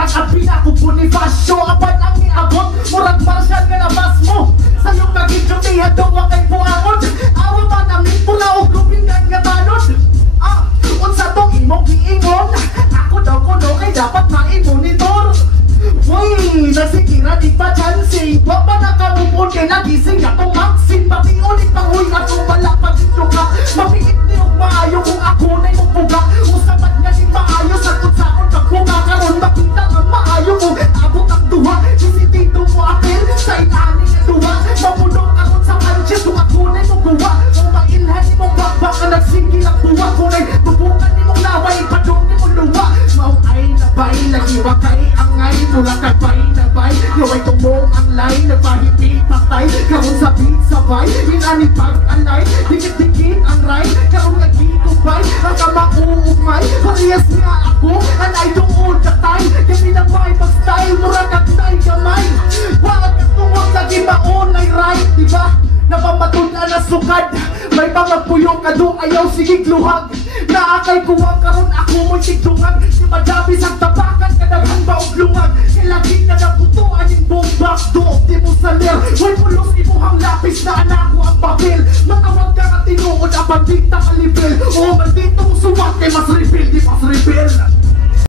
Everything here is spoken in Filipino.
Tagabi na ko Bonifacio, apan ang iabot murag marsyal nga nabas mo. Sa'yo kagidyotihan daw kay buangon. Awa ba namin pula o lubingan nga balon. Unsa tong imong giingon, ako daw kuno kay dapat ma-monitor. Uy, nasikira di pa chancing. Wa pa nakamupon kay nagising akong maxin. Pati ulit pang huy atong malapad ito ka. Mapikit niyong maayo kung ako na'y magpuga. Usapat nga di maayo sa kutsaon pagpunga. Karon makita nga maayo kung abot ang duha. Isitito mo apel sa inani nga duha. Mapulong karon sa manches kung ako na'y magpuga. Kung mailhan ni mong bakbak ka nagsingil ang buwa. Kung na'y tubukan ni mong laway, ipadong ni mong luwa. Mau ay nabay, lagi wakay angay. Mula kay bay na bay, gaway tumong ang line. Nagpahipit patay, karon sa beat sabay. Inani pag-alay, dikit-dikit ang ride. Karon nagkikubay, ang kamauumay. Parehas nga ako, anay tungod ka tay. Kaya pinamay pag-style, mura kag-tay kamay. Wag ka tungod, lagi maon ay right, diba? Napamatun na nasukad, may mga puyong kadung ayaw sigig luhag. Naakay kuwang karon ako mo'y tigtungag. Si madabis ang tabakan, kadaghan ba og lungag. Kilagin na naputuan yung bombak, doog di mo salir. May pulos imuhang lapis na anak ko ang papel. Matawag ka nga tinuod, abang di ta kalipil. O maldito suwat kay mas refill, di mas refill.